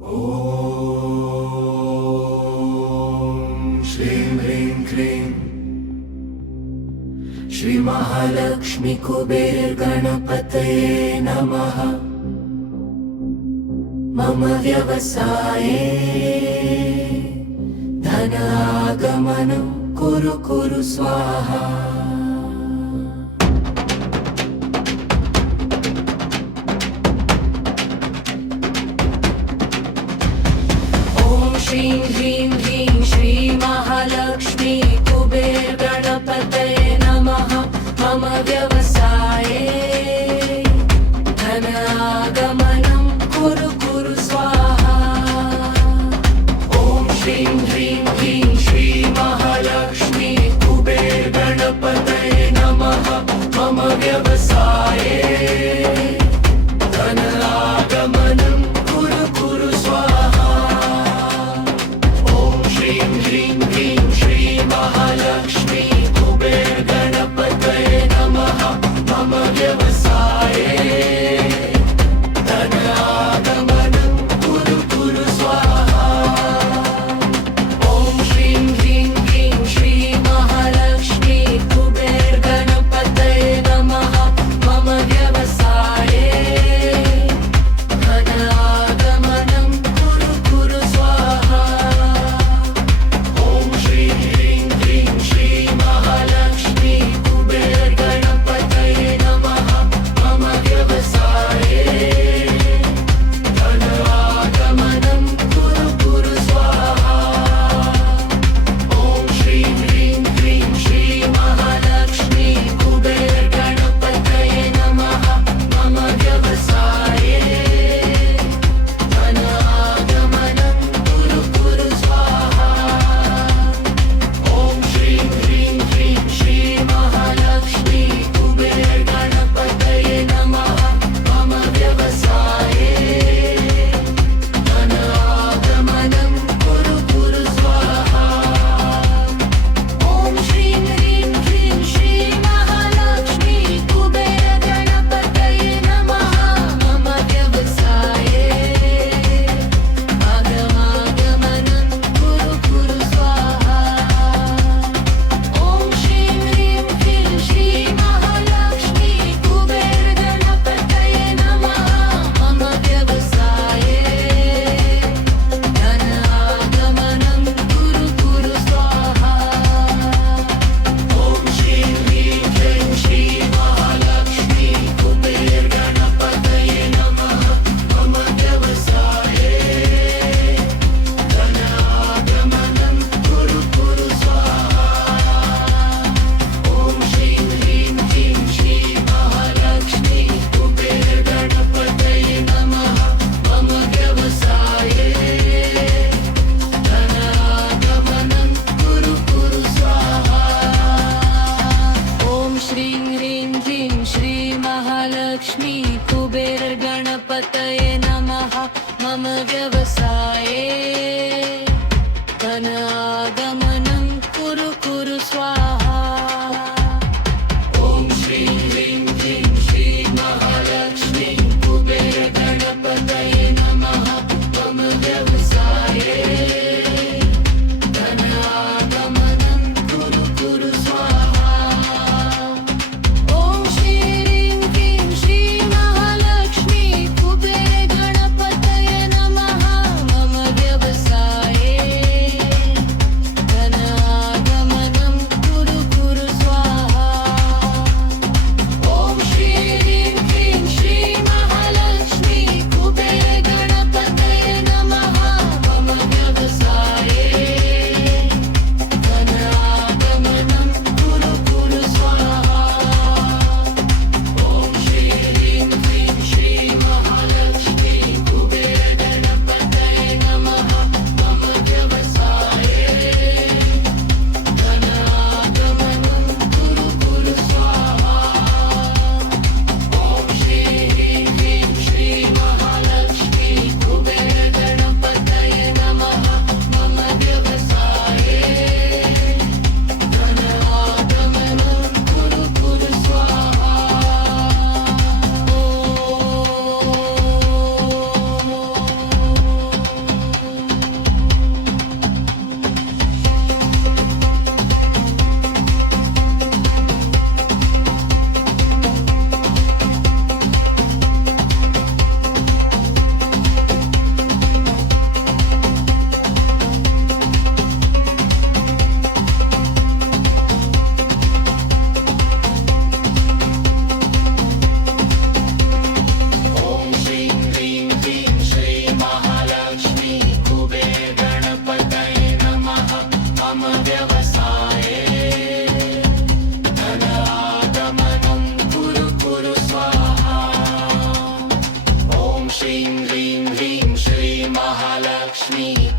ॐ श्रीं ह्रीं क्लीं श्री महालक्ष्मी कुबेर गणपतये नमः। मम व्यवसाये धन आगमनं कुरु कुरु स्वाहा। श्रीं ह्रीं ह्रीं श्री महालक्ष्मी कुबेर गणपतये नमः। मम व्यवसाये धन आगमनं कुरु कुरु स्वाहा। ॐ श्रीं ह्रीं ह्रीं श्री महालक्ष्मी कुबेर गणपतये नमः। मम व्यवसाये धन आगमनं कुरु कुरु स्वाहा। श्रीं ह्रीं ह्रीं श्री महालक्ष्मी कुबेर गणपतये नमः। मम व्यवसाये धन आगमनं कुरु कुरु स्वाहा। ॐ श्रीं ह्रीं ह्रीं श्री महालक्ष्मी कुबेर गणपतये नमः। मम व्यवसाये धन आगमनं कुरु कुरु स्वाहा। श्रीं ह्रीं ह्रीं श्री महालक्ष्मी कुबेर गणपतये नमः। मम व्यवसाये धन आगमनं कुरु कुरु स्वाहा। ॐ श्रीं ह्रीं ह्रीं श्री महालक्ष्मी कुबेर गणपतये नमः। मम व्यवसाये धन आगमनं कुरु कुरु स्वाहा। ॐ श्रीं ह्रीं ह्रीं श्री महालक्ष्मी कुबेर गणपतये नमः। मम व्यवसाये धन आगमनं कुरु कुरु स्वाहा। ॐ श्रीं ह्रीं ह्रीं श्री महालक्ष्मी कुबेर गणपतये नमः। मम व्यवसाये आगमनं कुरु कुरु स्वाहा। ॐ श्रीं ह्रीं ह्रीं श्री महालक्ष्मी कुबेर गणपतये नमः। मम व्यवसाये धन आगमनं कुरु कुरु स्वाहा। ॐ श्रीं ह्रीं ह्रीं श्री महालक्ष्मी कुबेर गणपतये नमः। मम व्यवसाये धन आगमनं कुरु कुरु स्वाहा। ॐ श्रीं ह्रीं ह्रीं श्री महालक्ष्मी कुबेर गणपतये नमः। मम व्यवसाये धन आगमनं कुरु कुरु स्वाहा। ॐ श्रीं ह्रीं ह्रीं श्री महालक्ष्मी कुबेर गणपतये नमः। मम व्यवसाये धन आगमनं कुरु कुरु स्वाहा। ॐ श्रीं ह्रीं ह्रीं श्री महालक्ष्मी कुबेर गणपतये नमः। मम व्यवसाये धन आगमनं कुरु कुरु स्वाहा। ॐ श्रीं ह्रीं ह्रीं श्री महालक्ष्मी कुबेर गणपतये नमः। मम व्यवसाये Lakshmi